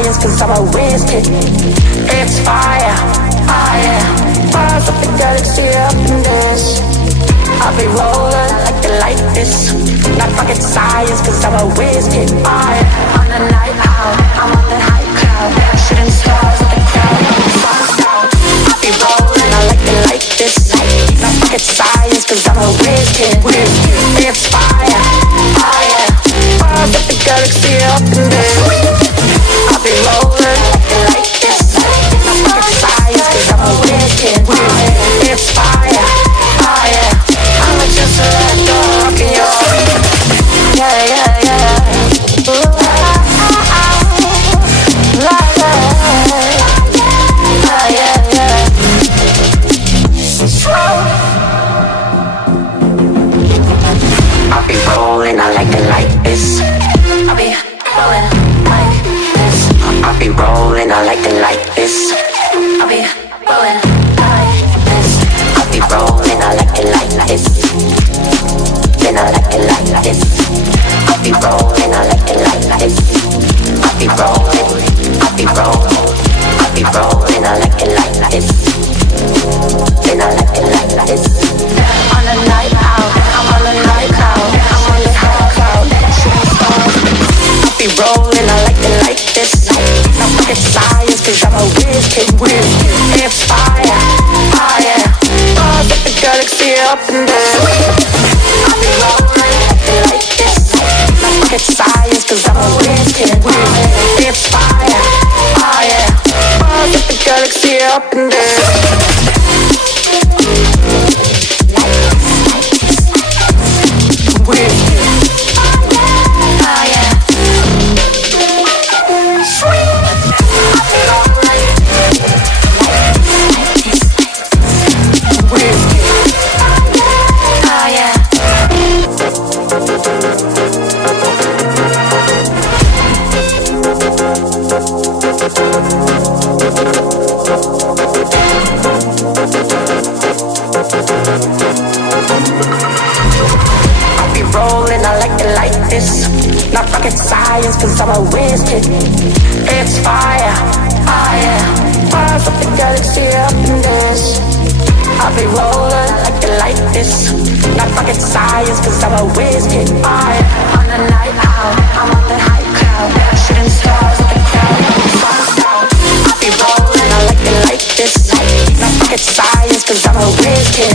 science, cause I'm a whiz kid. It's fire, fire. Bars of the galaxy up in this. I'll be rolling like you like this. Not rocket science, cause I'm a whiz kid. I'm on the night out, I'm on the high cloud. Shooting stars at the crowd, sun's down. I'll be rolling, I like it like this. Not rocket science, cause I'm a whiz kid. It's fire, fire. Bars of the galaxy up in this. I'll be rolling like this. Not rocket science, cause I'm a whiz kid. It's fire, fire. I'ma just let go rock in your. Yeah, yeah, yeah. Ooh, like that. Yeah, yeah. I'll be rolling, I like it like this. I'll be rolling like this. I'll be rolling, I like it like this. I'll be rolling like this. I'll be rolling, I like it like this. Then I like it like this. I'll be rolling, I like it like this. I'll be rolling, I'll be rolling, I'll be rolling, I like it like this. Then I like it like this. On the night out, I'm on the night cloud, I'm on the high cloud, shooting stars. I'll be rolling, I like it like this. Not rocket science, cause I'm a whiz kid. It's fire, fire. Bars of the galaxy up in there. I'll be rolling like this. Not rocket science, cause I'm a whiz kid. It's fire, fire. Bars of the galaxy up in there. Not rocket science, cause I'm a whiz kid. It's fire, fire. Bars of the galaxy up in this. I'll be rolling like you like this. Not rocket science, cause I'm a whiz kid. I'm on the night out, I'm on the high cloud. Shooting stars at the crowd, sun's down. I'll be rolling, I like it like this. Not rocket science, cause I'm a whiz kid.